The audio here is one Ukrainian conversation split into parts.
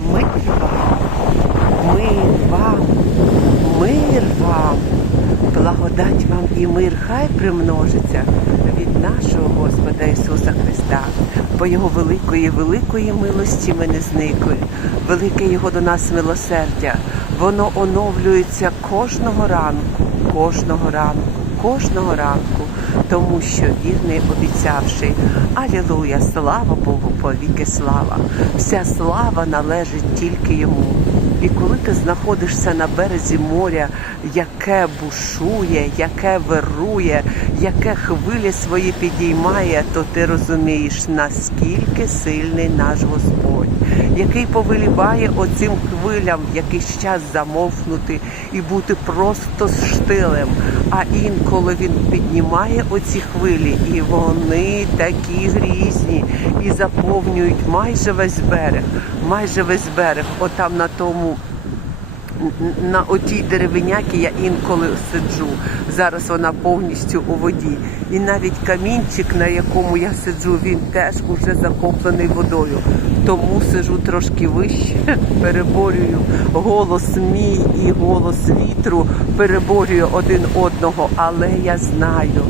Мир вам, мир вам, мир вам, благодать вам і мир хай примножиться від нашого Господа Ісуса Христа. По Його великої, великої милості ми не зникли. Велике Його до нас милосердя. Воно оновлюється кожного ранку, кожного ранку, кожного ранку, тому що вірний обіцявши. Алілуя, слава Богу, повіки слава. Вся слава належить тільки йому. І коли ти знаходишся на березі моря, яке бушує, яке вирує, яке хвилі свої підіймає, то ти розумієш, наскільки сильний наш Господь, який повеліває оцим хвилям якийсь час замовкнути і бути просто штилем. А інколи він піднімає оці хвилі, і вони такі грізні і заповнюють майже весь берег, майже весь берег, отам на тому на отій деревинякі я інколи сиджу. Зараз вона повністю у воді. І навіть камінчик, на якому я сиджу, він теж уже захоплений водою. Тому сижу трошки вище, переборюю голос мій і голос вітру, переборюю один одного, але я знаю.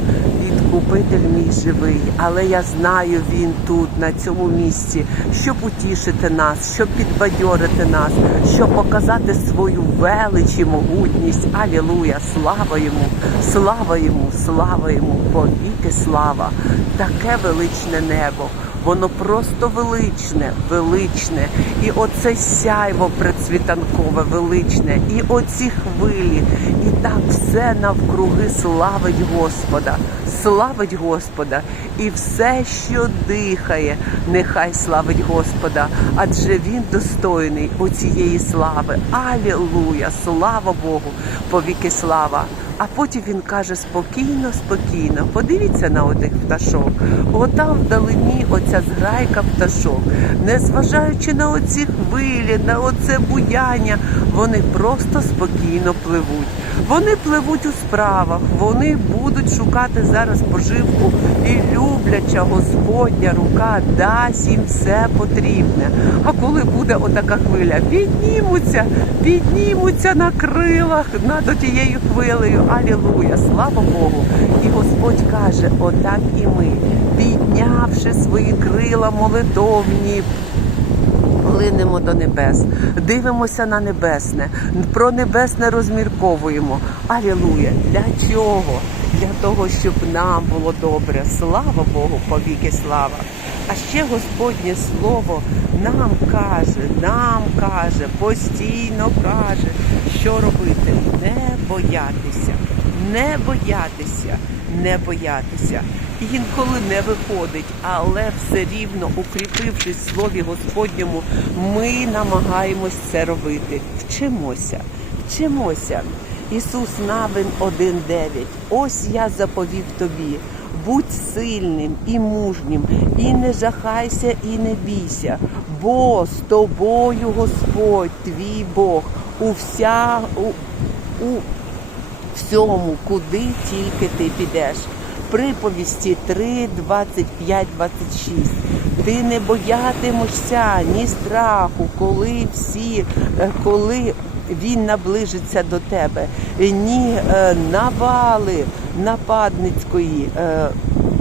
Відкупитель мій живий, але я знаю, він тут, на цьому місці, щоб утішити нас, щоб підбадьорити нас, щоб показати свою велич і могутність. Алілуя! Слава йому, слава йому, слава йому, повіки слава, таке величне небо. Воно просто величне, величне. І оце сяйво предсвітанкове, величне, і оці хвилі, і так все навкруги славить Господа, славить Господа, і все, що дихає, нехай славить Господа, адже Він достойний оцієї слави. Алілуя! Слава Богу! Повіки слава! А потім він каже спокійно, спокійно, подивіться на отих пташок. Отам вдалині оця зграйка пташок, незважаючи на оці хвилі, на оце буяння, вони просто спокійно пливуть. Вони пливуть у справах, вони будуть шукати зараз поживку і любляча Господня рука дасть їм все потрібне. А коли буде отака хвиля, піднімуться, піднімуться на крилах над тією хвилею. Алілуя, слава Богу! І Господь каже: отак і ми, піднявши свої крила молитовні. Линемо до небес, дивимося на небесне, про небесне розмірковуємо. Алілуя! Для чого? Для того, щоб нам було добре. Слава Богу, повіки слава. А ще Господнє Слово нам каже, нам каже, постійно каже, що робити. Не боятися, не боятися, не боятися. Інколи не виходить, але все рівно, укріпившись в слові Господньому, ми намагаємось це робити. Вчимося, вчимося. Ісус Навин 1.9. Ось я заповів тобі. Будь сильним і мужнім, і не жахайся, і не бійся, бо з тобою Господь, твій Бог, у вся у, у всьому, куди тільки ти підеш. Приповісті 3, 25, 26. Ти не боятимешся ні страху, коли всі, е, коли він наближиться до тебе, ні е, навали нападницької е,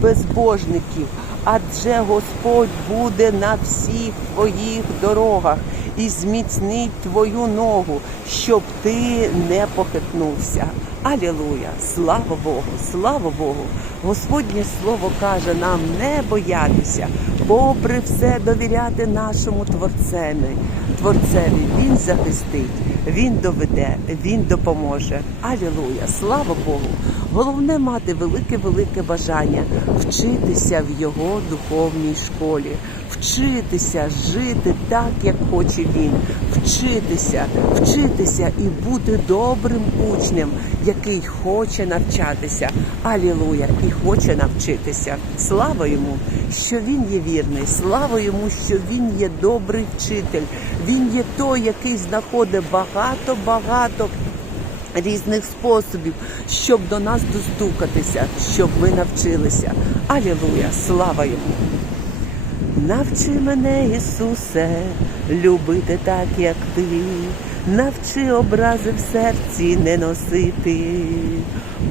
безбожників, адже Господь буде на всіх твоїх дорогах і зміцнить твою ногу, щоб ти не похитнувся. Алілуя! Слава Богу! Слава Богу! Господнє Слово каже нам не боятися, попри все довіряти нашому Творцеві. Творцеві Він захистить, Він доведе, Він допоможе. Алілуя! Слава Богу! Головне мати велике-велике бажання вчитися в його духовній школі, вчитися жити так, як хоче він, вчитися, вчитися і бути добрим учнем, який хоче навчатися. Алілуя! І хоче навчитися. Слава йому, що він є вірний, слава йому, що він є добрий вчитель. Він є той, який знаходить багато-багато різних способів, щоб до нас достукатися, щоб ми навчилися. Алілуя! Слава йому! Навчи мене, Ісусе, любити так, як ти, навчи образи в серці не носити,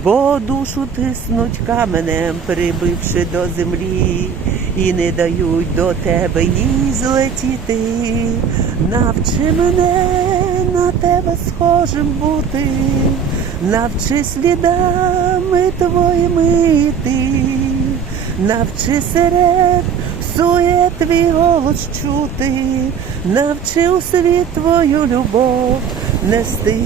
бо душу тиснуть каменем, прибивши до землі, і не дають до тебе їй злетіти. Навчи мене тебе схожим бути, навчи слідами твоїми йти, навчи серед сує твій голос чути, навчи у світ твою любов нести.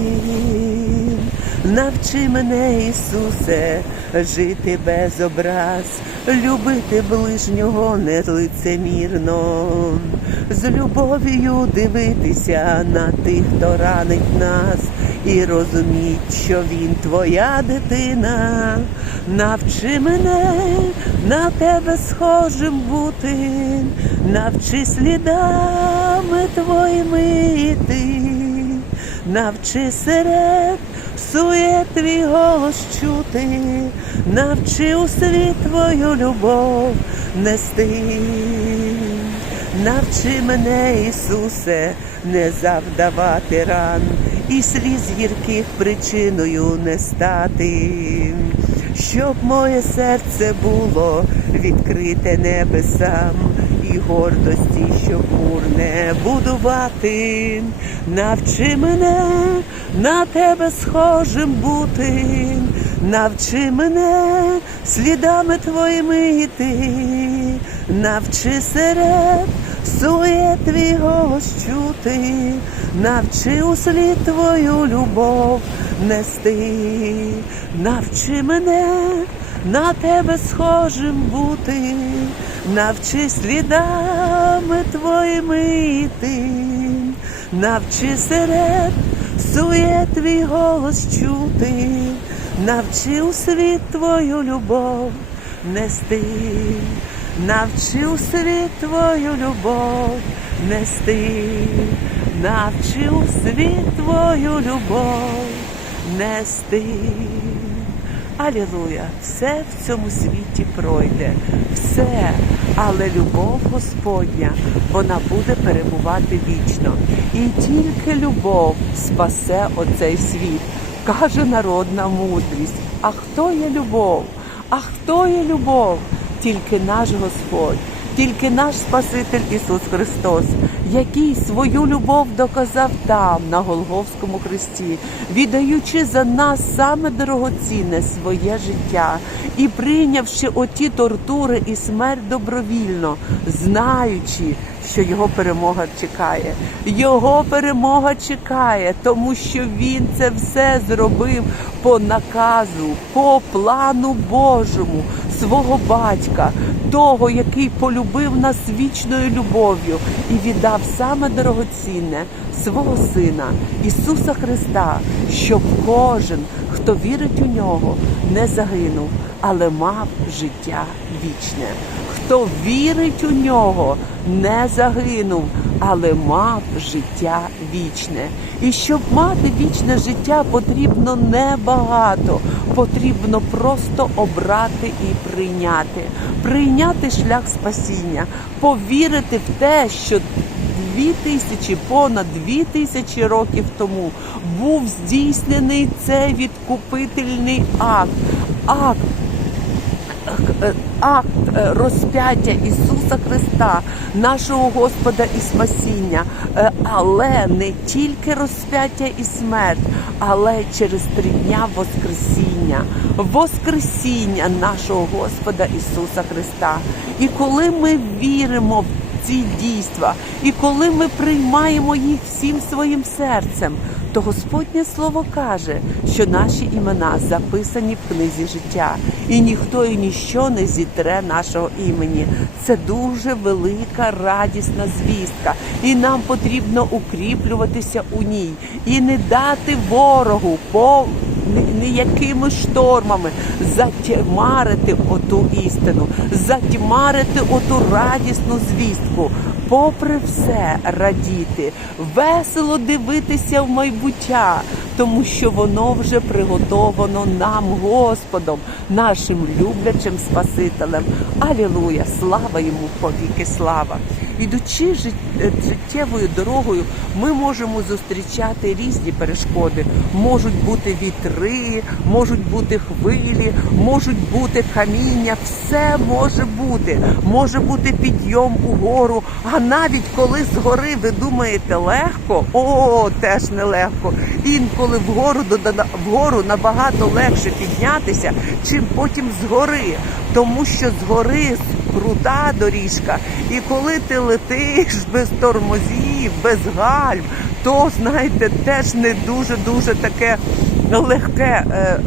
Навчи мене, Ісусе, жити без образ, любити ближнього не лицемірно, з любов'ю дивитися на тих, хто ранить нас, і розуміть, що він твоя дитина. Навчи мене на тебе схожим бути, навчи слідами твоїми йти, навчи серед сує твій голос чути, навчи у світ твою любов нести. Навчи мене, Ісусе, не завдавати ран і сліз гірких причиною не стати, щоб моє серце було відкрите небесам і гордості, щоб мур не будувати. Навчи мене на тебе схожим бути, навчи мене слідами твоїми йти, навчи серед сує твій голос чути, навчи у слід твою любов нести, навчи мене на тебе схожим бути, навчи слідами твоїми йти, навчи серед сує твій голос чути, навчи у світ твою любов нести, навчи у світ твою любов нести, навчи у світ твою любов нести. Алілуя! Все в цьому світі пройде, все, але любов Господня, вона буде перебувати вічно. І тільки любов спасе оцей світ, каже народна мудрість. А хто є любов? А хто є любов? Тільки наш Господь, тільки наш Спаситель Ісус Христос, який свою любов доказав там, на Голговському хресті, віддаючи за нас саме дорогоцінне своє життя і прийнявши оті тортури і смерть добровільно, знаючи, що його перемога чекає. Його перемога чекає, тому що він це все зробив по наказу, по плану Божому, свого батька, того, який полюбив нас вічною любов'ю і віддав саме дорогоцінне свого Сина Ісуса Христа, щоб кожен, хто вірить у нього, не загинув, але мав життя вічне. Хто вірить у нього, не загинув, але мав життя вічне. І щоб мати вічне життя, потрібно небагато, потрібно просто обрати і прийняти, прийняти шлях спасіння, повірити в те, що дві тисячі, понад дві тисячі років тому був здійснений цей відкупительний акт. Акт акт е, розп'яття Ісуса Христа, нашого Господа і Спасіння, Е, але не тільки розп'яття і смерть, але через три дня Воскресіння, Воскресіння нашого Господа Ісуса Христа. І коли ми віримо в ці дійства, і коли ми приймаємо їх всім своїм серцем, то Господнє Слово каже, що наші імена записані в книзі життя, і ніхто і ніщо не зітре нашого імені. Це дуже велика радісна звістка, і нам потрібно укріплюватися у ній. І не дати ворогу по ніякими штормами. Затьмарити оту істину, затьмарити оту радісну звістку. Попри все радіти, весело дивитися в майбуття, тому що воно вже приготовано нам, Господом, нашим люблячим Спасителем. Алілуя! Слава йому повіки, слава! Ідучи е, життєвою дорогою, ми можемо зустрічати різні перешкоди. Можуть бути вітри, можуть бути хвилі, можуть бути каміння. Все може бути. Може бути підйом угору. А навіть коли згори ви думаєте легко, о, теж нелегко. Інколи вгору дода- вгору набагато легше піднятися, чим потім згори. Тому що згори крута доріжка. І коли ти летиш без тормозів, без гальм, то знаєте, теж не дуже дуже таке легке е,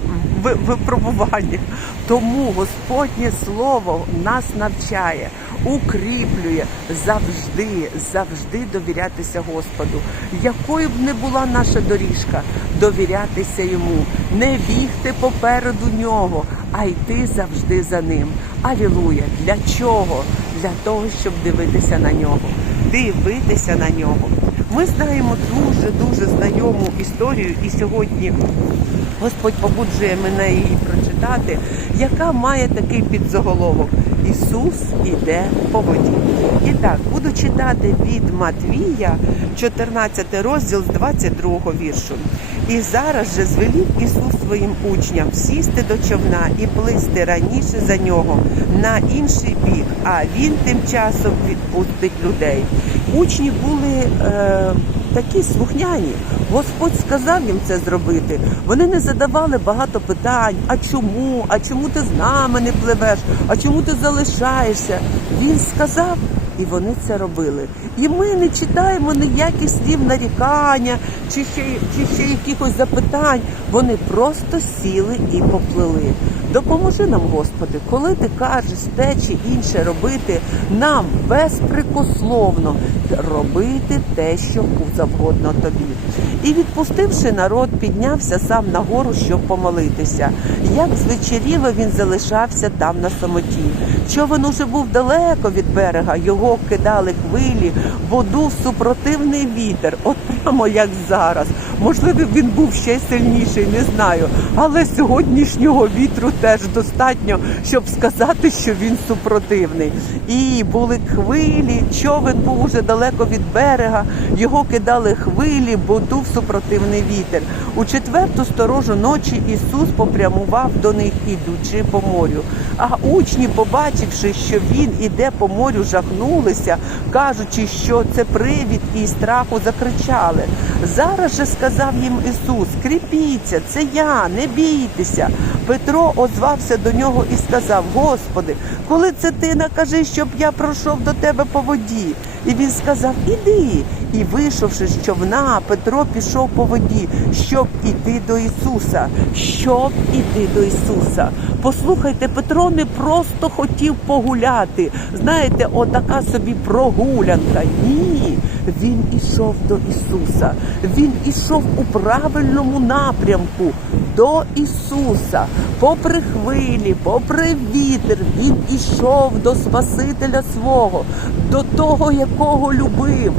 ви- випробування. Тому Господнє Слово нас навчає, укріплює завжди, завжди довірятися Господу. Якою б не була наша доріжка, довірятися йому, не бігти попереду нього, а йти завжди за ним. Алілуя! Для чого? Для того, щоб дивитися на нього, дивитися на нього. Ми знаємо дуже дуже знайому історію, і сьогодні Господь побуджує мене її прочитати, яка має такий підзаголовок. Ісус іде по воді. І так, буду читати від Матвія, 14 розділ з 22 віршу. І зараз же звелів Ісус своїм учням сісти до човна і плисти раніше за нього на інший бік, а він тим часом відпустить людей. Учні були е, такі слухняні. Господь сказав їм це зробити. Вони не задавали багато питань: а чому? А чому ти з нами не пливеш? А чому ти залишаєшся? Він сказав, і вони це робили. І ми не читаємо ніяких слів нарікання чи ще, чи ще якихось запитань. Вони просто сіли і поплили. Допоможи нам, Господи, коли ти кажеш те чи інше робити, нам безпрекословно робити те, що завгодно тобі. І відпустивши народ, піднявся сам на гору, щоб помолитися. Як звечеріло, він залишався там на самоті. Човен уже був далеко від берега, його кидали хвилі, бо дув супротивний вітер, от прямо як зараз. Можливо, він був ще сильніший, не знаю. Але сьогоднішнього вітру теж достатньо, щоб сказати, що він супротивний. І були хвилі, човен був уже далеко від берега, його кидали хвилі, бо дув супротивний вітер. У четверту сторожу ночі Ісус попрямував до них, ідучи по морю. А учні, побачивши, що він іде по морю, жахнулися, кажучи, що це привід, і страху закричали. Зараз же сказав їм Ісус: кріпіться, це я, не бійтеся. Петро озвався до нього і сказав: Господи, коли це ти накажи, щоб я пройшов до тебе по воді. І він сказав: Іди. І вийшовши з човна, Петро пішов по воді, щоб іти до Ісуса. Щоб іти до Ісуса. Послухайте, Петро не просто хотів погуляти. Знаєте, отака собі прогулянка. Ні. Він ішов до Ісуса. Він ішов у правильному напрямку до Ісуса. Попри хвилі, попри вітер, він ішов до Спасителя свого, до того, якого любив.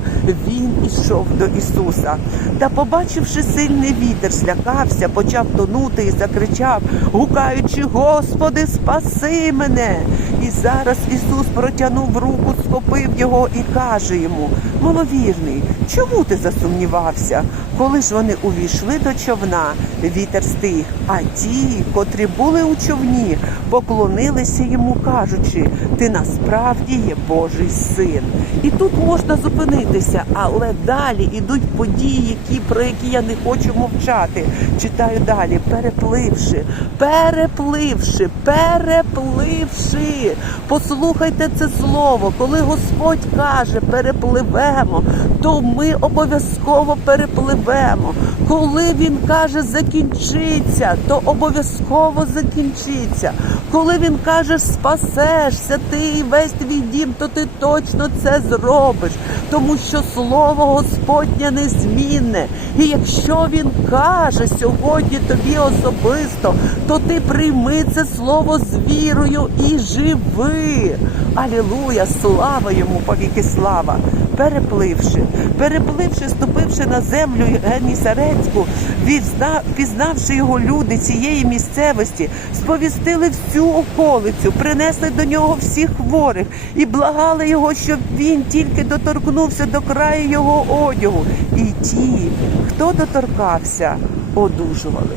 Він ішов до Ісуса. Та, побачивши сильний вітер, злякався, почав тонути і закричав, гукаючи: Господи, спаси мене! І зараз Ісус протягнув руку, схопив його і каже йому: Маловірний, чому ти засумнівався? Коли ж вони увійшли до човна, вітер стих, а ті, котрі були у човні, поклонилися йому, кажучи, ти насправді є Божий син. І тут можна зупинитися, але далі ідуть події, які, про які я не хочу мовчати. Читаю далі, перепливши, перепливши, перепливши. Послухайте це слово, коли Господь каже, перепливемо, то ми обов'язково перепливемо. Коли він каже закінчиться, то обов'язково закінчиться. Коли він каже спасешся, ти і весь твій дім, то ти точно це зробиш, тому що слово Господнє незмінне. І якщо він каже сьогодні тобі особисто, то ти прийми це слово з вірою і живи. Алілуя! Слава йому, повіки слава! перепливши, перепливши, ступивши на землю Генісарецьку, пізнавши його люди цієї місцевості, сповістили всю околицю, принесли до нього всіх хворих і благали його, щоб він тільки доторкнувся до краю його одягу. І ті, хто доторкався, одужували.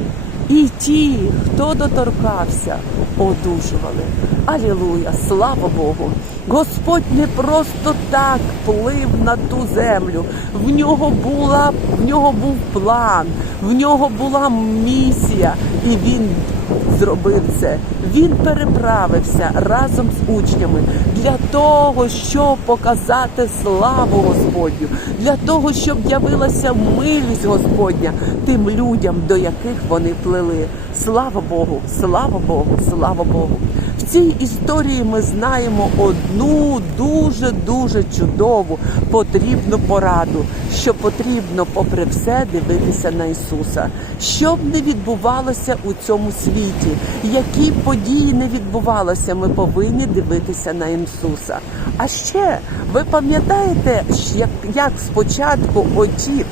І ті, хто доторкався, одужували. Алілуя, слава Богу! Господь не просто так плив на ту землю. В нього була, в нього був план, в нього була місія, і він зробив це. Він переправився разом з учнями для того, щоб показати славу Господню, для того, щоб явилася милість Господня тим людям, до яких вони плили. Слава Богу, слава Богу, слава Богу. Цій історії ми знаємо одну дуже дуже чудову потрібну пораду, що потрібно, попри все, дивитися на Ісуса. Що б не відбувалося у цьому світі, які події не відбувалося, ми повинні дивитися на Ісуса. А ще ви пам'ятаєте, як спочатку оті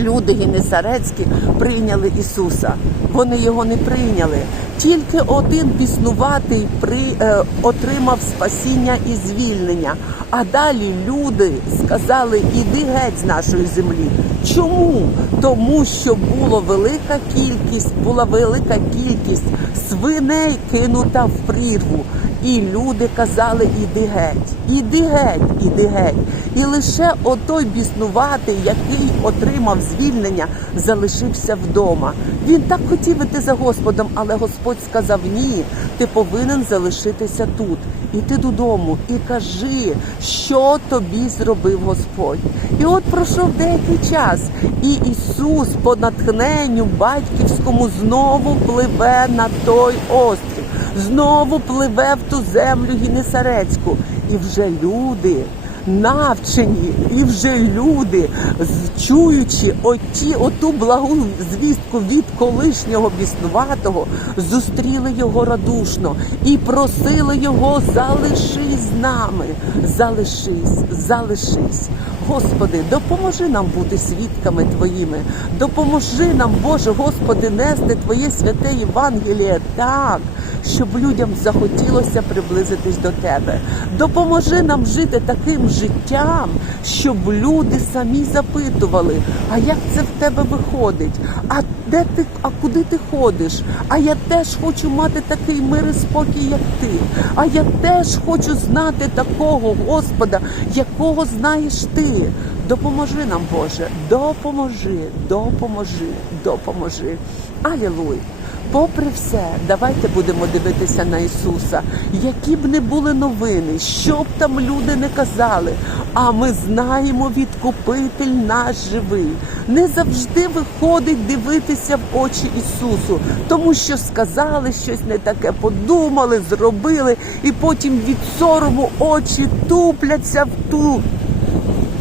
люди Генесарецькі прийняли Ісуса. Вони його не прийняли. Тільки один біснуватий при, е, отримав спасіння і звільнення. А далі люди сказали: іди геть з нашої землі. Чому? Тому що було велика кількість, була велика кількість свиней кинута в прірву. І люди казали, іди геть, іди геть, іди геть. І лише отой біснуватий, який отримав звільнення, залишився вдома. Він так хотів іти за Господом, але Господь сказав: ні, ти повинен залишитися тут. Іти додому і кажи, що тобі зробив Господь. І от пройшов деякий час, і Ісус по натхненню батьківському знову пливе на той острів, знову пливе в ту землю Гінесарецьку. І вже люди навчені, і вже люди, чуючи оті, оту благу звістку від колишнього біснуватого, зустріли його радушно і просили його залишись з нами, залишись, залишись. Господи, допоможи нам бути свідками Твоїми, допоможи нам, Боже, Господи, нести Твоє святе Євангеліє так, щоб людям захотілося приблизитись до Тебе. Допоможи нам жити таким життям, щоб люди самі запитували, а як це в тебе виходить? А де ти, а куди ти ходиш? А я теж хочу мати такий мир і спокій, як ти. А я теж хочу знати такого Господа, якого знаєш ти. Допоможи нам, Боже, допоможи, допоможи, допоможи. Алілуй. Попри все, давайте будемо дивитися на Ісуса, які б не були новини, що б там люди не казали. А ми знаємо, відкупитель наш живий. Не завжди виходить дивитися в очі Ісусу, тому що сказали щось не таке, подумали, зробили, і потім від сорому очі тупляться в ту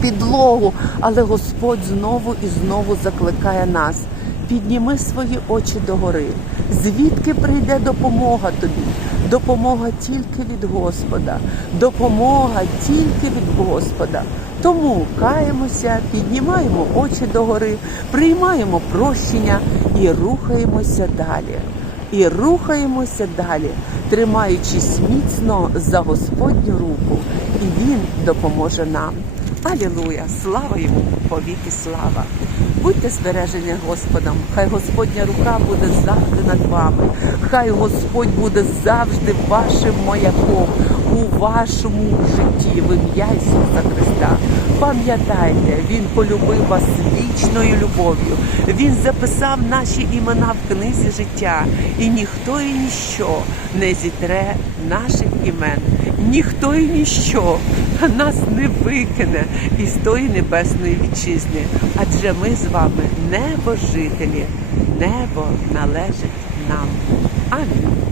підлогу. Але Господь знову і знову закликає нас. Підніми свої очі догори. Звідки прийде допомога тобі? Допомога тільки від Господа, допомога тільки від Господа. Тому каємося, піднімаємо очі догори, приймаємо прощення і рухаємося далі. І рухаємося далі, тримаючись міцно за Господню руку, і Він допоможе нам. Алілуя! Слава йому! Повіки слава! Будьте збережені Господом, хай Господня рука буде завжди над вами, хай Господь буде завжди вашим маяком у вашому житті в ім'я Ісуса Христа. Пам'ятайте, Він полюбив вас вічною любов'ю. Він записав наші імена в книзі життя, і ніхто і ніщо не зітре наших імен. Ніхто і ніщо нас не викине із тої небесної вітчизни. Адже ми з вами небожителі. Небо належить нам. Амінь.